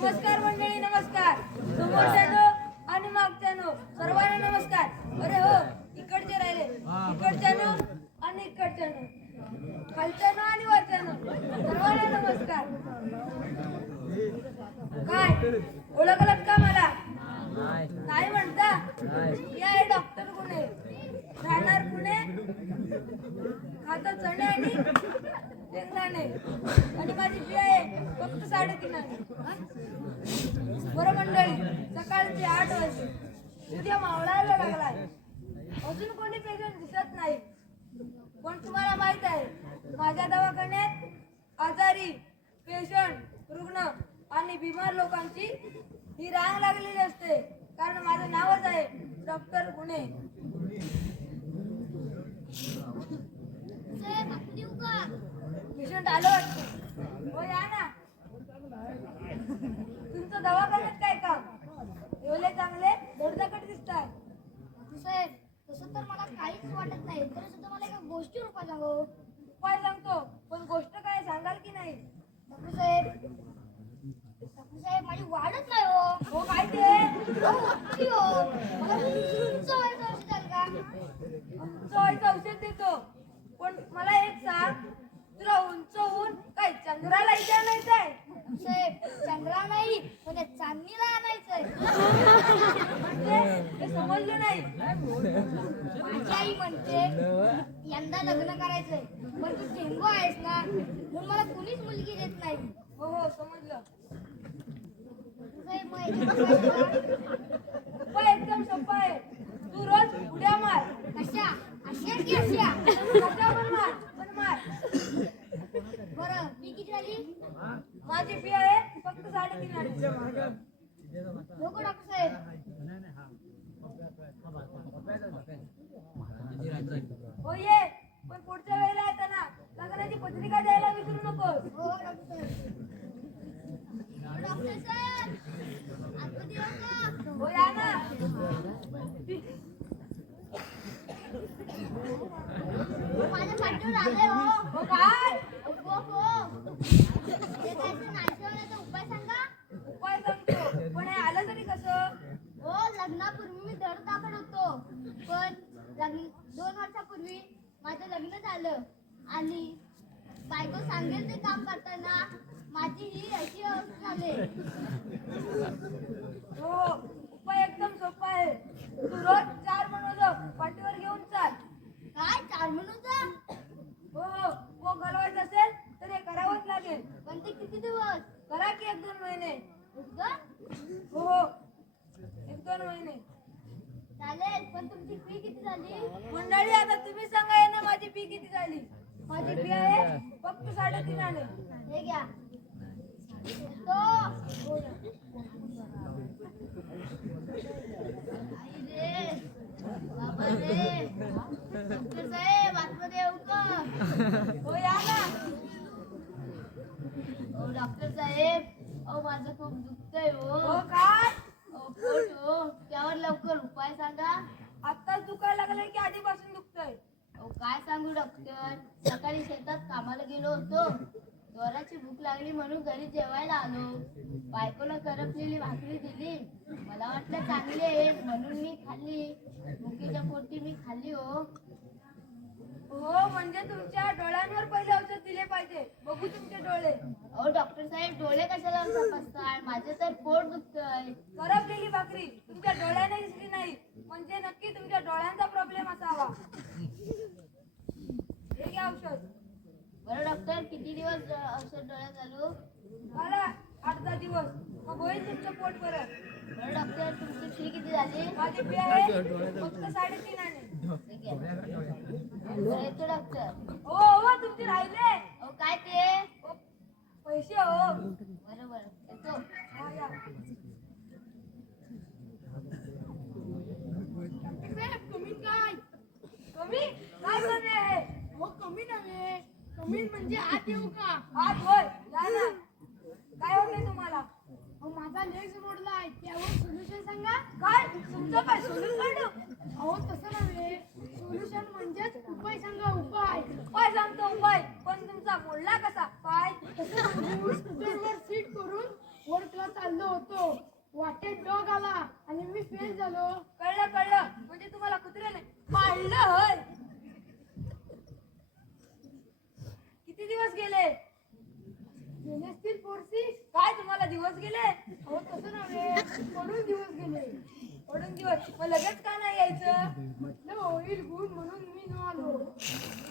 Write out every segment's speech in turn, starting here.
नमस्कार मंडळी नमस्कार. समोरच्यानो आणि मागच्यानो सर्वांना नमस्कार. अरे हो इकडचे राहिले. इकडच्यानो आणि इकडच्यानो खालच्यानो आणि वरच्यानो सर्वांना नमस्कार. काय? ओळखलत का मला? नाही. म्हणता? मी आहे डॉक्टर पुणे राहणार पुणे खाता चणे आणि शेंगदाणे. आणि माझी फी आहे फक्त साडेतीन आहे. बरं मंडळी सकाळचे आठ वाजले. उद्या मावळायला लागलाय. अजून कोणी पेशंट दिसत नाही. पण तुम्हाला माहीत आहे? माझ्या दवाखान्यात आजारी पेशंट रुग्ण आणि बिमार लोकांची ही रांग लागलेली असते. कारण माझं नावच आहे डॉक्टर गुणे पेशंट आलो वाटतं. हो या ना. तुमचं दवाखान्यात काय काम? एवढे चांगले? धडधाकट दिसताय साहेब तसं तर मला काहीच वाटत नाही. तरी सुद्धा मला एका गोष्टीवर उपाय सांगो उपाय सांगतो. पण गोष्ट काय सांगाल की नाही? डॉक्टर साहेब. डॉक्टर साहेब माझी वाढत नाही हो. हो काय ते? किती हो. मला उंच व्हायचं असेल का उंच व्हायचं औषध देतो पण मला एक सांग तुला उंच होऊन काय चंद्राला इथे आणायचं आहे साहेब चंद्रा नाही पण त्या चांदणीला आणायचंय म्हणजे हे समजलं नाही. माझी आई म्हणते यंदा लग्न करायचंय पण तू ढेंगू आहेस ना म्हणून मला कुणीच मुलगी देत नाही. हो हो समजलं. उपाय एकदम सोपा आहे. तू रोज उड्या मार. अशा की अशा? पण मार पण मार. बरं मी किती झाली? माझी फी आहे फक्त साडेतीन हजार नको डॉक्टर साहेब हो ये पण पुढच्या वेळेला येताना लग्नाची पत्रिका द्यायला विसरू नकोस. हो या ना. माझ्या पाठीवर आलंय हो. हो काय? हो हो. ते उपाय सांगा? उपाय सांगतो. पण हे आलं तरी कसं? हो लग्नापूर्वी मी दर दाखल होतो. पण लग्न दोन वर्षापूर्वी माझं लग्न झालं आणि बायको सांगेल ते काम करताना माझी ही अशी अवस्था झाली. हो उपाय एकदम सोपा आहे. तू रोज चार मनोजक पाठीवर घेऊन चाल. काय चार म्हणूचा हो हो हो घालवायचं असेल तर हे करावंच लागेल. पण ते किती दिवस? करा की एक दोन महिने? हो हो एक दोन महिने. चालेल पण तुमची फी किती झाली? मंडळी आता तुम्ही सांगा ना माझी फी किती झाली? माझी फी आहे. फक्त साडेतीन आणे हे घ्या. तो. साहेब आतमध्ये येऊ का हो या ना. ओ डॉक्टर साहेब. अहो माझं खूप दुखतंय हो काय हो त्यावर लवकर उपाय सांगा. आत्ताच दुखायला लागलंय की आधीपासून दुखतंय? काय सांगू डॉक्टर? सकाळी शेतात कामाला गेलो होतो. जोराची भूक लागली म्हणून घरी जेवायला आलो. बायकोनं करपलेली भाकरी दिली. मला वाटलं चांगली आहे म्हणून मी खाल्ली. भुकीच्या पोटी मी खाल्ली हो. हो म्हणजे तुमच्या डोळ्यांवर पहिले औषध दिले पाहिजे. बघू तुमचे डोळे. अहो डॉक्टर साहेब डोळे कशाला तपासताय माझं तर पोट दुखतंय. करपलेली भाकरी तुमच्या डोळ्याने दिसली नाही. म्हणजे नक्की तुमच्या डोळ्यांचा प्रॉब्लेम असावा. औषध? बरं डॉक्टर किती दिवस औषध डोळ्यात घालू मला आठ दहा दिवस. मग होईल तुमचं पोट बरं बरं डॉक्टर तुमची फी किती झाली? माझी फी आहे. फक्त साडेतीन आणे. येतो डॉक्टर हो हो तुमचे राहिले. काय ते? हो, पैसे हो. मी म्हणजे आत येऊ का? आत होय जा काय होतंय तुम्हाला? अहो, माझा लेज मोडला आहे. त्यावर सोल्युशन सांगा. काय? तुमचं काय सोलून अहो तसं नव्हे. सोल्युशन म्हणजेच उपाय सांगा उपाय. उपाय सांगतो उपाय. पण तुमचा मोडला कसा? पाय. तसं स्कूटरवर सीट करून वर क्लास चाललो होतो. वाटेत डॉग आला आणि मी फेल झालो. पडून दिवस मग लगेच का नाही यायचं? होईल गुण म्हणून मी न आलो.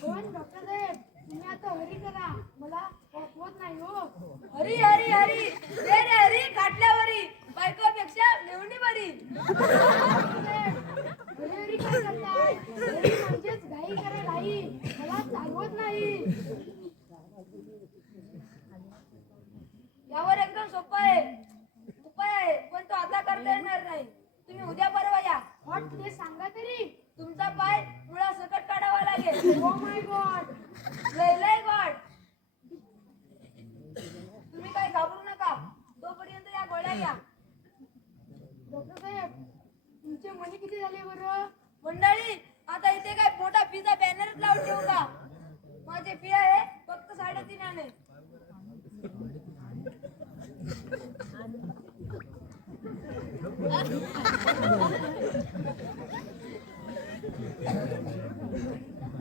पण डॉक्टर साहेब तुम्ही आता हरी करा. मला होत नाही हो. हरी हरी हरी. रे रे हरी काटल्यावरी बायकोपेक्षा नेवणी बरी Oh माय गॉड लय लय गॉड तुम्ही काय घाबरू नका. तोपर्यंत या गोळ्या घ्या. तुमचे मनी किती झाले बरं? मंडळी आता इथे काय मोठा फीचा बॅनर लावून ठेवू का? माझे फी आहे फक्त साडेतीन आणे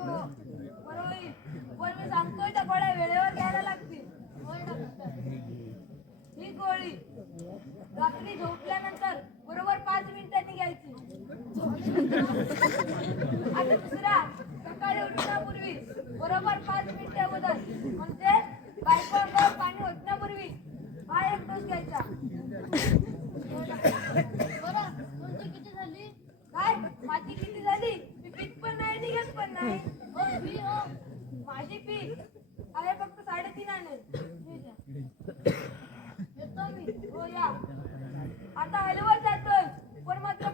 पण मी सांगतोय त्या गोळ्या वेळेवर घ्यायला लागतील ही गोळी रात्री झोपल्यानंतर आता हलवत जातोय. पण मात्र